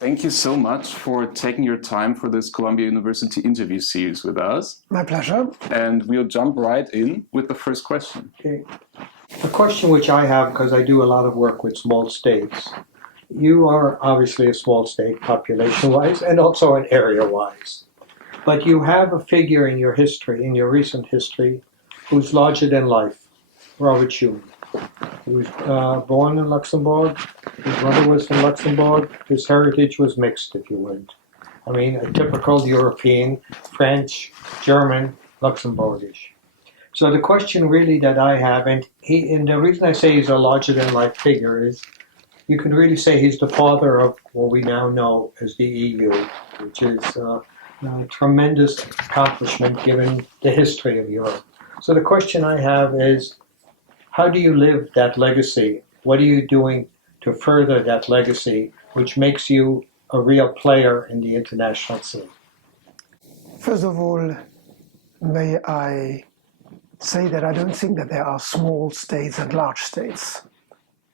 Thank you so much for taking your time for this Columbia University interview series with us. My pleasure. And we'll jump right in with the first question. Okay. A question which I have, because I do a lot of work with small states. You are obviously a small state population-wise and also an area-wise. But you have a figure in your history, in your recent history, who's larger than life, Robert Schuman. He was born in Luxembourg. His mother was from Luxembourg. His heritage was mixed, if you would. I mean, a typical European, French, German, Luxembourgish. So the question really that I have, and the reason I say he's a larger-than-life figure is, you can really say he's the father of what we now know as the EU, which is a tremendous accomplishment given the history of Europe. So the question I have is, how do you live that legacy? What are you doing to further that legacy, which makes you a real player in the international scene? First of all, may I say that I don't think that there are small states and large states.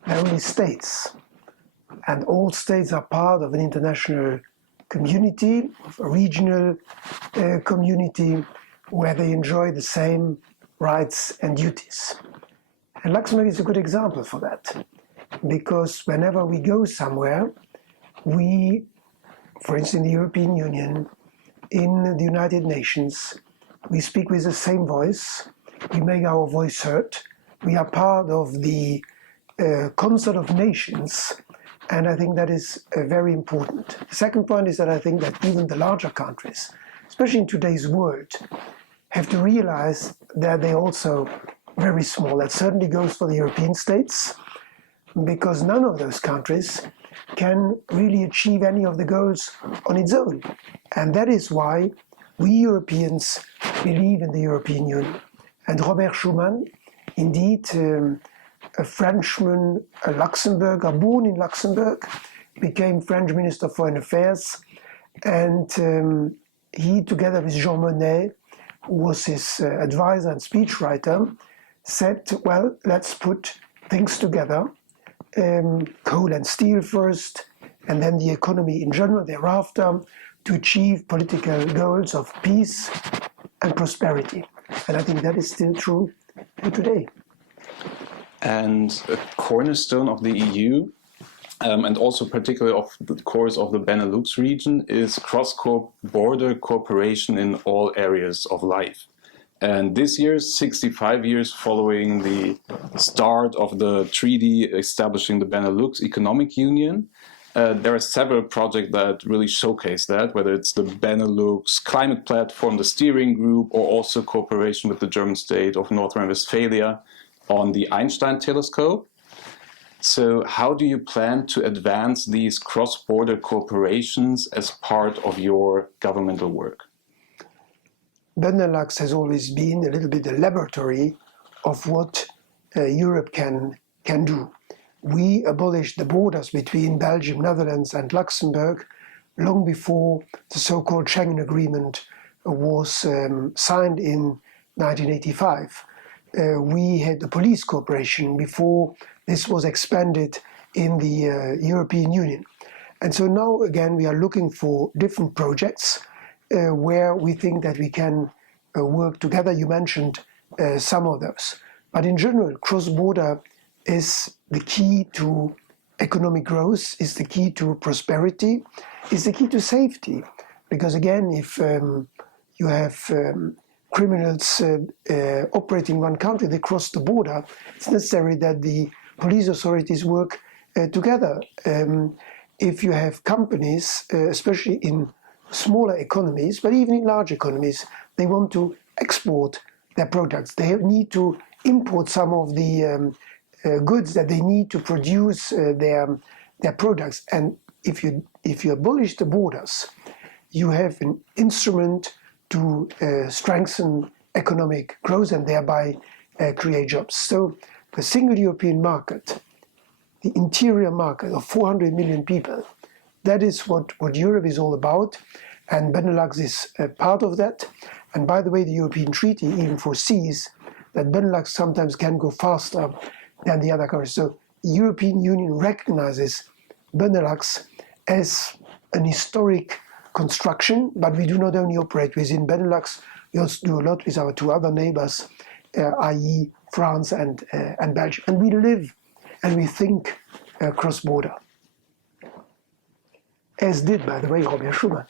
There are only states. And all states are part of an international community, of a regional community, where they enjoy the same rights and duties. And Luxembourg is a good example for that, because whenever we go somewhere, we, for instance, in the European Union, in the United Nations, we speak with the same voice, we make our voice heard, we are part of the concert of nations, and I think that is very important. The second point is that I think that even the larger countries, especially in today's world, have to realize that they're also very small. That certainly goes for the European states, because none of those countries can really achieve any of the goals on its own. And that is why we Europeans believe in the European Union. And Robert Schuman, indeed, a Frenchman, a Luxembourger, born in Luxembourg, became French Minister of Foreign Affairs, and he, together with Jean Monnet, who was his advisor and speechwriter, said, well, let's put things together, coal and steel first, and then the economy in general thereafter, to achieve political goals of peace and prosperity. And I think that is still true today. And a cornerstone of the EU, and also particularly of the course of the Benelux region, is cross-border cooperation in all areas of life. And this year, 65 years following the start of the treaty establishing the Benelux Economic Union, there are several projects that really showcase that, whether it's the Benelux Climate Platform, the Steering Group, or also cooperation with the German state of North Rhine-Westphalia on the Einstein telescope. So how do you plan to advance these cross-border cooperations as part of your governmental work? Benelux has always been a little bit a laboratory of what Europe can do. We abolished the borders between Belgium, Netherlands and Luxembourg long before the so-called Schengen Agreement was signed in 1985. We had the police cooperation before this was expanded in the European Union. And so now again we are looking for different projects where we think that we can work together. You mentioned some of those. But in general, cross-border is the key to economic growth, is the key to prosperity, is the key to safety. Because again, if you have criminals operating in one country, they cross the border, it's necessary that the police authorities work together. If you have companies, especially in smaller economies, but even in large economies, they want to export their products. They need to import some of the goods that they need to produce their products. And if you abolish the borders, you have an instrument to strengthen economic growth and thereby create jobs. So the single European market, the interior market of 400 million people, that is what Europe is all about. And Benelux is a part of that. And by the way, the European Treaty even foresees that Benelux sometimes can go faster than the other countries. So the European Union recognizes Benelux as an historic construction, but we do not only operate within Benelux, we also do a lot with our two other neighbors, i.e. France and Belgium. And we live and we think cross-border. As did, by the way, Robert Schuman.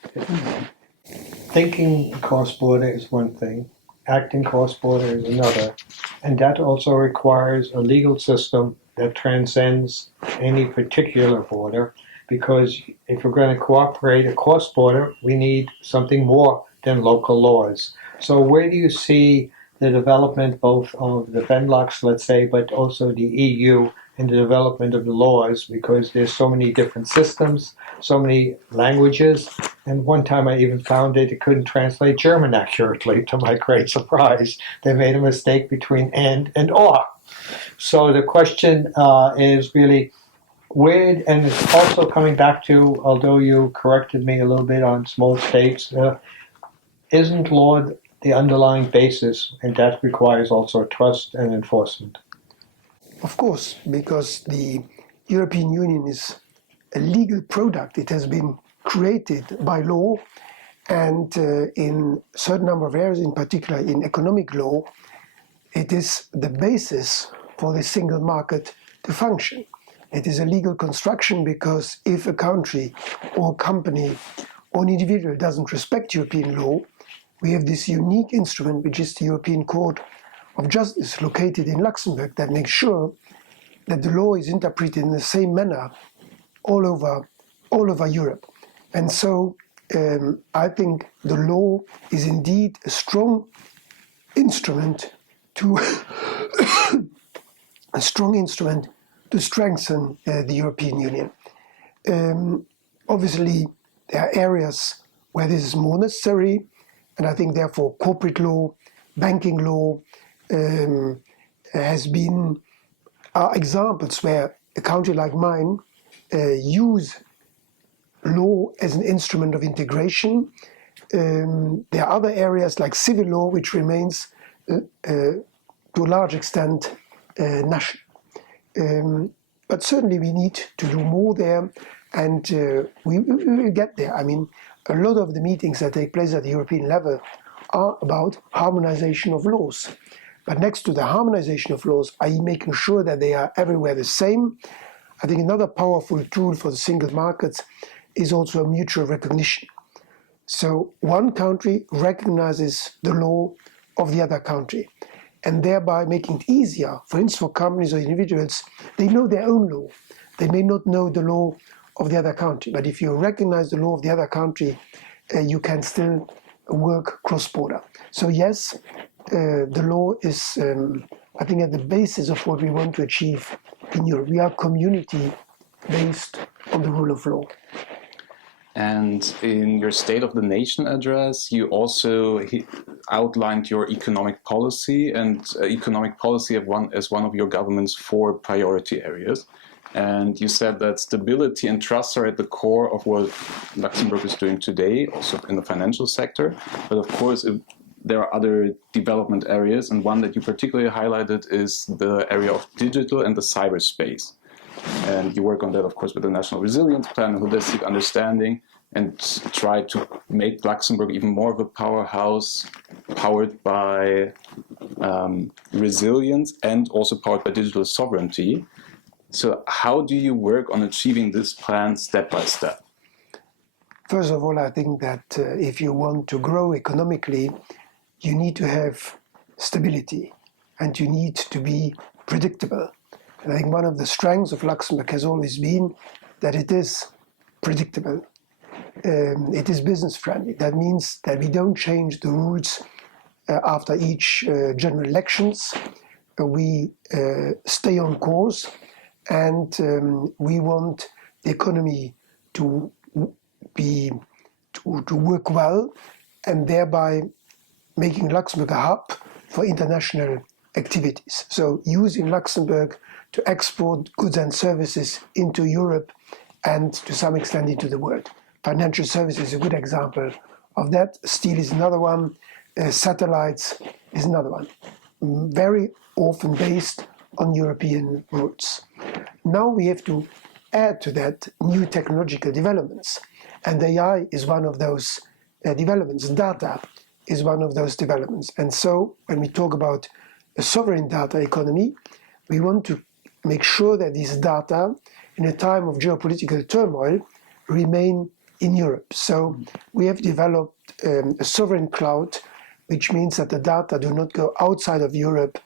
Thinking cross-border is one thing, acting cross-border is another, and that also requires a legal system that transcends any particular border, because if we're going to cooperate across border, we need something more than local laws. So where do you see the development both of the Benelux, let's say, but also the EU in the development of the laws, because there's so many different systems, so many languages, and one time I even found that it couldn't translate German accurately, to my great surprise. They made a mistake between and or. So the question is really, where, and it's also coming back to, although you corrected me a little bit on small states, isn't law the underlying basis, and that requires also trust and enforcement? Of course, because the European Union is a legal product. It has been created by law, and in a certain number of areas, in particular in economic law, it is the basis for the single market to function. It is a legal construction because if a country or company or an individual doesn't respect European law, we have this unique instrument, which is the European Court of Justice located in Luxembourg, that makes sure that the law is interpreted in the same manner all over Europe. And so I think the law is indeed a strong instrument to strengthen the European Union. Obviously, there are areas where this is more necessary, and I think therefore corporate law, banking law are examples where a country like mine use law as an instrument of integration. There are other areas like civil law, which remains to a large extent national. But certainly we need to do more there, and we will get there. I mean, a lot of the meetings that take place at the European level are about harmonization of laws. But next to the harmonization of laws, i.e. making sure that they are everywhere the same, I think another powerful tool for the single markets is also a mutual recognition. So one country recognizes the law of the other country, and thereby making it easier, for instance, for companies or individuals, they know their own law. They may not know the law of the other country, but if you recognize the law of the other country, you can still work cross-border. So yes, the law is, I think, at the basis of what we want to achieve in Europe. We are a community based on the rule of law. And in your State of the Nation address, you also outlined your economic policy, and economic policy as one of your government's 4 priority areas. And you said that stability and trust are at the core of what Luxembourg is doing today, also in the financial sector. But of course, there are other development areas, and one that you particularly highlighted is the area of digital and the cyberspace. And you work on that, of course, with the National Resilience Plan and holistic understanding, and try to make Luxembourg even more of a powerhouse, powered by resilience and also powered by digital sovereignty. So how do you work on achieving this plan step by step? First of all, I think that if you want to grow economically, you need to have stability and you need to be predictable. And I think one of the strengths of Luxembourg has always been that it is predictable. It is business friendly. That means that we don't change the rules after each general elections. We stay on course, and we want the economy to work well, and thereby making Luxembourg a hub for international activities. So using Luxembourg to export goods and services into Europe and to some extent into the world. Financial services is a good example of that. Steel is another one. Satellites is another one. Very often based on European roots. Now we have to add to that new technological developments. And AI is one of those developments. Data is one of those developments. And so when we talk about a sovereign data economy, we want to make sure that these data, in a time of geopolitical turmoil, remain in Europe. So we have developed a sovereign cloud, which means that the data do not go outside of Europe,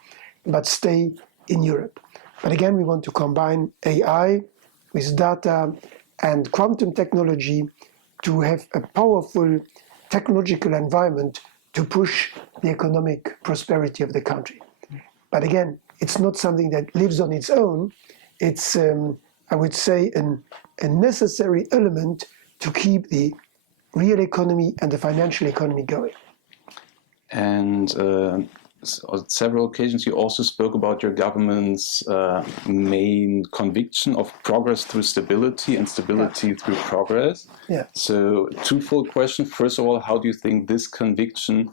but stay in Europe. But again, we want to combine AI with data and quantum technology to have a powerful technological environment to push the economic prosperity of the country. But again, it's not something that lives on its own. It's, I would say, a necessary element to keep the real economy and the financial economy going. And on several occasions, you also spoke about your government's main conviction of progress through stability and stability through progress. Yeah. So, twofold question. First of all, how do you think this conviction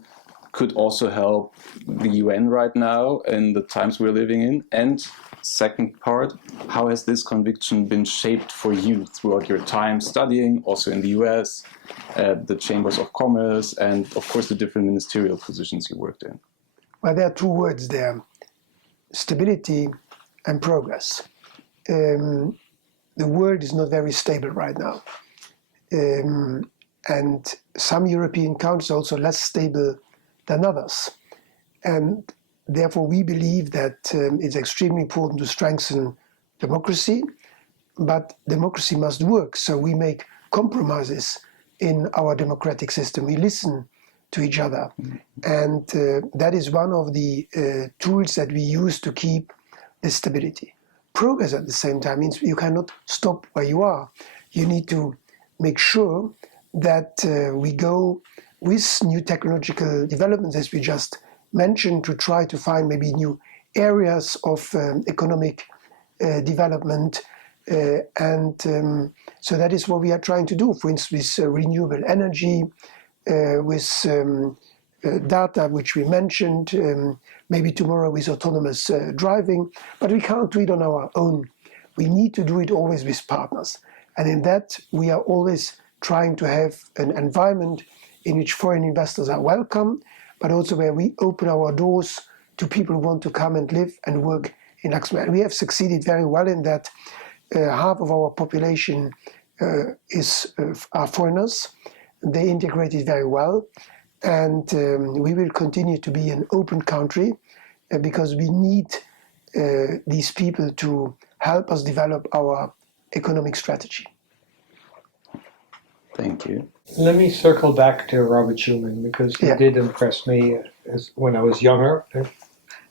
could also help the UN right now in the times we're living in? And second part, how has this conviction been shaped for you throughout your time studying, also in the US, the chambers of commerce, and of course the different ministerial positions you worked in? Well, there are two words there, stability and progress. The world is not very stable right now. And some European countries are also less stable than others. And therefore, we believe that it's extremely important to strengthen democracy, but democracy must work. So we make compromises in our democratic system. We listen to each other. And that is one of the tools that we use to keep this stability. Progress at the same time means you cannot stop where you are. You need to make sure that we go with new technological developments, as we just mentioned, to try to find maybe new areas of economic development. So that is what we are trying to do, for instance, with renewable energy, with data, which we mentioned, maybe tomorrow with autonomous driving, but we can't do it on our own. We need to do it always with partners. And in that, we are always trying to have an environment in which foreign investors are welcome, but also where we open our doors to people who want to come and live and work in Luxembourg. And we have succeeded very well in that. Half of our population are foreigners. They integrated very well. And we will continue to be an open country because we need these people to help us develop our economic strategy. Thank you. Let me circle back to Robert Schuman, because he did impress me when I was younger.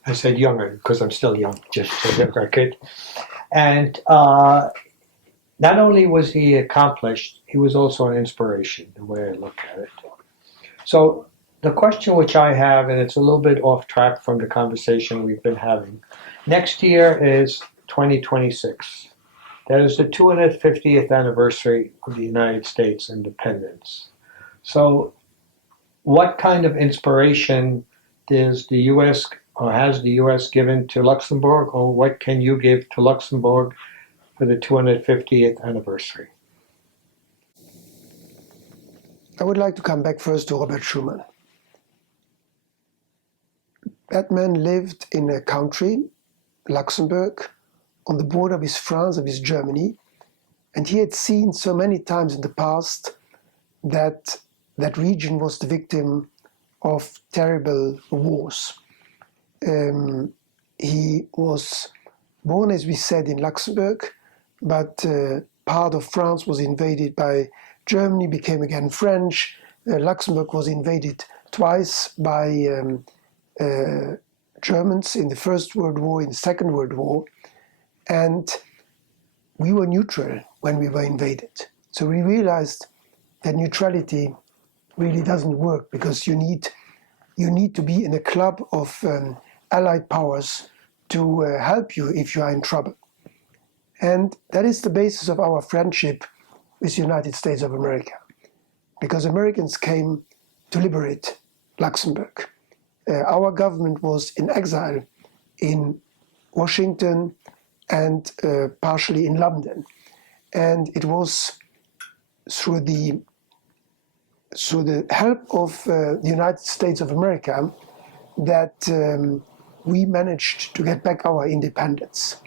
I said younger because I'm still young, just for the record. And not only was he accomplished, he was also an inspiration, the way I look at it. So the question which I have, and it's a little bit off track from the conversation we've been having, next year is 2026. That is the 250th anniversary of the United States independence. So what kind of inspiration does the U.S. or has the U.S. given to Luxembourg, or what can you give to Luxembourg for the 250th anniversary? I would like to come back first to Robert Schuman. That man lived in a country, Luxembourg, on the border with France and with Germany, and he had seen so many times in the past that that region was the victim of terrible wars. He was born, as we said, in Luxembourg, but part of France was invaded by Germany, became again French. Luxembourg was invaded twice by Germans in the First World War, in the Second World War, and we were neutral when we were invaded. So we realized that neutrality really doesn't work, because you need to be in a club of allied powers to help you if you are in trouble. And that is the basis of our friendship with the United States of America, because Americans came to liberate Luxembourg. Our government was in exile in Washington and partially in London. and it was through the help of the United States of America that we managed to get back our independence.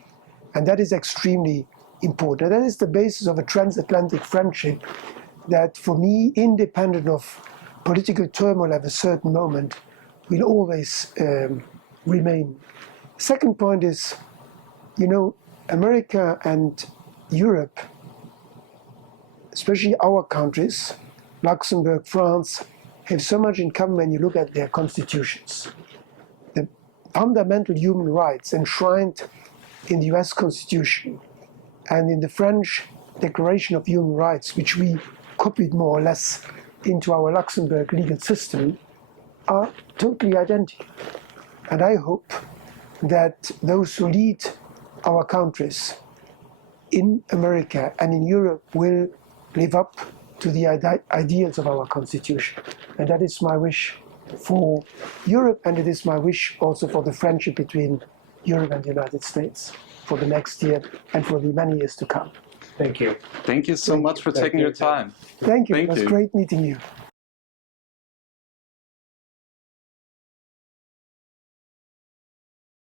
And that is extremely important. That is the basis of a transatlantic friendship that, for me, independent of political turmoil at a certain moment, will always remain. Second point is, you know, America and Europe, especially our countries, Luxembourg, France, have so much in common when you look at their constitutions. The fundamental human rights enshrined in the US Constitution and in the French Declaration of Human Rights, which we copied more or less into our Luxembourg legal system, are totally identical. And I hope that those who lead our countries in America and in Europe will live up to the ideals of our Constitution. And that is my wish for Europe, and it is my wish also for the friendship between Europe and the United States for the next year and for the many years to come. Thank you. Thank you so much for taking your time. Thank you. It was great meeting you.